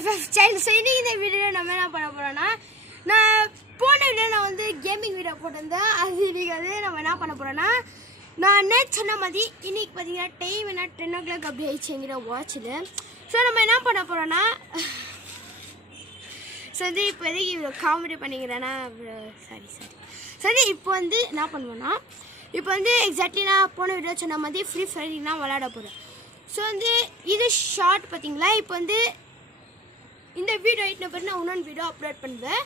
FF Child. So இன்னைக்கு இந்த வீடியோவில் நம்ம என்ன பண்ண போகிறோன்னா, நான் போன வீடியோ நான் வந்து கேமிங் வீடியோ போட்டிருந்தேன். அது இன்னைக்கு வந்து நம்ம என்ன பண்ண போகிறோன்னா, நான் நேற்று சொன்ன மாதிரி இன்னைக்கு பார்த்தீங்கன்னா டைம் என்ன 10 o'clock அப்படி ஆயிடுச்சு எங்கிட்ட வாட்சில். ஸோ நம்ம என்ன பண்ண போகிறோன்னா, சரி இப்போ எதுக்கு இவ்வளோ காமெடி பண்ணிக்கிறேன்னா, சரி இப்போ வந்து என்ன பண்ணுவோன்னா, இப்போ வந்து எக்ஸாக்ட்லி நான் போன வீடியோ சொன்ன மாதிரி ஃப்ரீ ஃபயர் நான் விளையாட போகிறேன். ஸோ வந்து இது ஷார்ட் பார்த்தீங்களா. இப்போ வந்து இந்த வீடியோ ஆகிட்ட பிறகு நான் இன்னொன்று வீடியோ அப்லோட் பண்ணுவேன்.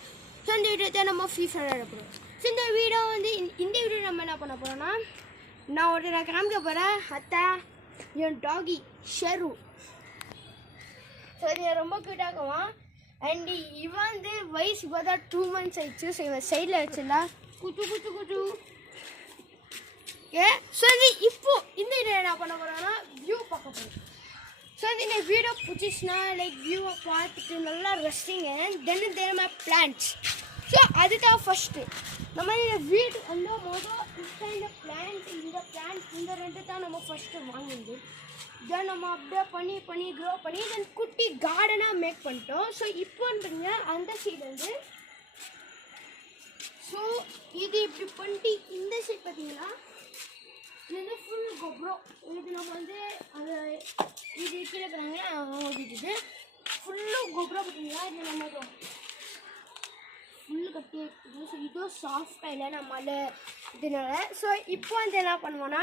ஸோ இந்த வீடியோ தான் நம்ம ஃப்ரீ ஃபயர் விளையாட போகிறோம். ஸோ இந்த வீடியோ வந்து இந்த வீடியோ நம்ம என்ன பண்ண போகிறோன்னா, நான் காமிக்க போகிறேன். அத்தா என் டாகி ஷெரு. சரி ரொம்ப க்யூட்டாக்குவான். அண்ட் இவன் வந்து வயசு இப்போ தான் 2 months ஆயிடுச்சு. ஸோ இவன் சைடில் வச்சுருந்தா குச்சு ஓகே. ஸோ இது இப்போ இந்த வீடியோ என்ன பண்ண போகிறோன்னா, வியூ பார்க்க போகிறோம். ஸோ வந்து இந்த வீடியோ பிடிச்சிச்சுன்னா லைக் வியூவை பார்த்துட்டு நல்லா ரசிங்க. தென் பிளான்ஸ். ஸோ அதுதான் ஃபஸ்ட்டு நம்ம இந்த வீடு வந்து இந்த பிளான்ட் இந்த ரெண்டு தான் நம்ம ஃபஸ்ட்டு வாங்கினது. தென் நம்ம அப்படியே பண்ணி க்ரோ பண்ணி தென் குட்டி கார்டனாக மேக் பண்ணிட்டோம். ஸோ இப்போ வந்துங்க அந்த சைடு வந்து, ஸோ இது இப்படி பண்ணிட்டு இந்த சைட் பார்த்தீங்கன்னா இது வந்து ஃபுல் கொப்ரோ. இது நம்ம வந்து அதை இது கீழே இருக்கிறாங்க ஓடிட்டு ஃபுல்லு கொப்ரோ பார்த்தீங்களா. இது நம்ம ஃபுல்லு கட்டி இருக்குது. ஸோ இதுவும் சாஃப்டாக இல்லை நம்மளால இதனால. ஸோ இப்போ வந்து என்ன பண்ணுவோன்னா,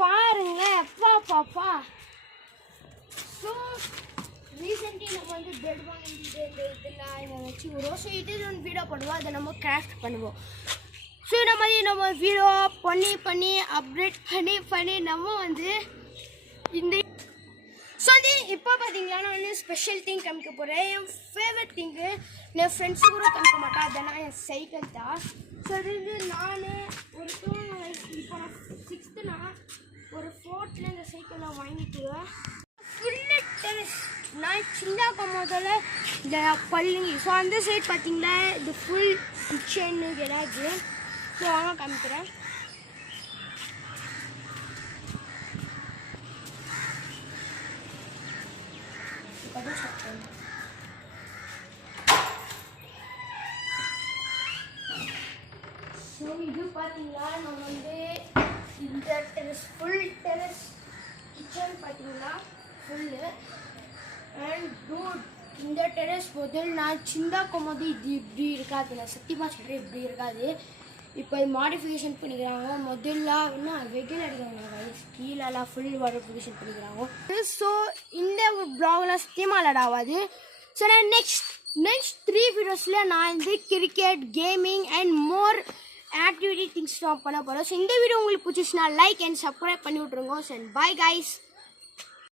பாருங்க பாப்பா. ஸோ ரீசெண்ட்லி நம்ம வந்து பெட் வாங்கிட்டு இந்த இதெல்லாம் இதை வச்சு விடுவோம். ஸோ இது ஒன்று வீடியோ பண்ணுவோம், அதை நம்ம கிராஃப்ட் பண்ணுவோம். ஸோ இந்த மாதிரி நம்ம வீடியோ பண்ணி அப்டேட் பண்ணி நம்ம வந்து இந்த ஸோ வந்து இப்போ பார்த்தீங்களா நான் வந்து ஸ்பெஷல் திங் காமிக்க போகிறேன். என் ஃபேவரட் திங்கு என் ஃப்ரெண்ட்ஸு கூட காமிக்க மாட்டேன். அதெல்லாம் என் சைக்கிள் தான். ஸோ இது வந்து நான் ஒரு இப்போ நான் 6th ஒரு 4th இந்த சைக்கிள் நான் வாங்கிக்குவேன். Full tennis. நான் சின்ன முதல்ல இந்த பள்ளிங்க. ஸோ அந்த சைட் பார்த்தீங்கன்னா இது ஃபுல் கிச்சனு கெராஜு. ஸோ வாங்க காமிக்கிறேன். ஸோ இது பார்த்தீங்கன்னா நம்ம வந்து இந்த டெரஸ் ஃபுல் டெரஸ் கிச்சன் பார்த்தீங்கன்னா ஃபுல்லு. அண்ட் டூட் இந்த டெரஸ் முதல் நான் சின்னக்கும் போது இது இப்படி இருக்காது. நான் சத்தியமாக சொல்கிறேன் இப்படி இருக்காது. இப்போ மாடிஃபிகேஷன் பண்ணிக்கிறாங்க. முதல்ல இன்னும் வெயில் அடிக்கிறாங்க வயசு கீழெல்லாம் ஃபுல் மாடிஃபிகேஷன் பண்ணிக்கிறாங்க. ஸோ இந்த ப்ளாக்லாம் சத்தியமாக விளையாட ஆகாது. ஸோ நான் நெக்ஸ்ட் 3 வீடியோஸில் நான் வந்து cricket gaming and more activity things பண்ண போகிறேன். ஸோ இந்த வீடியோ உங்களுக்கு பிடிச்சிச்சுன்னா லைக் அண்ட் சப்ஸ்கிரைப் பண்ணி விட்ருங்க. So bye guys.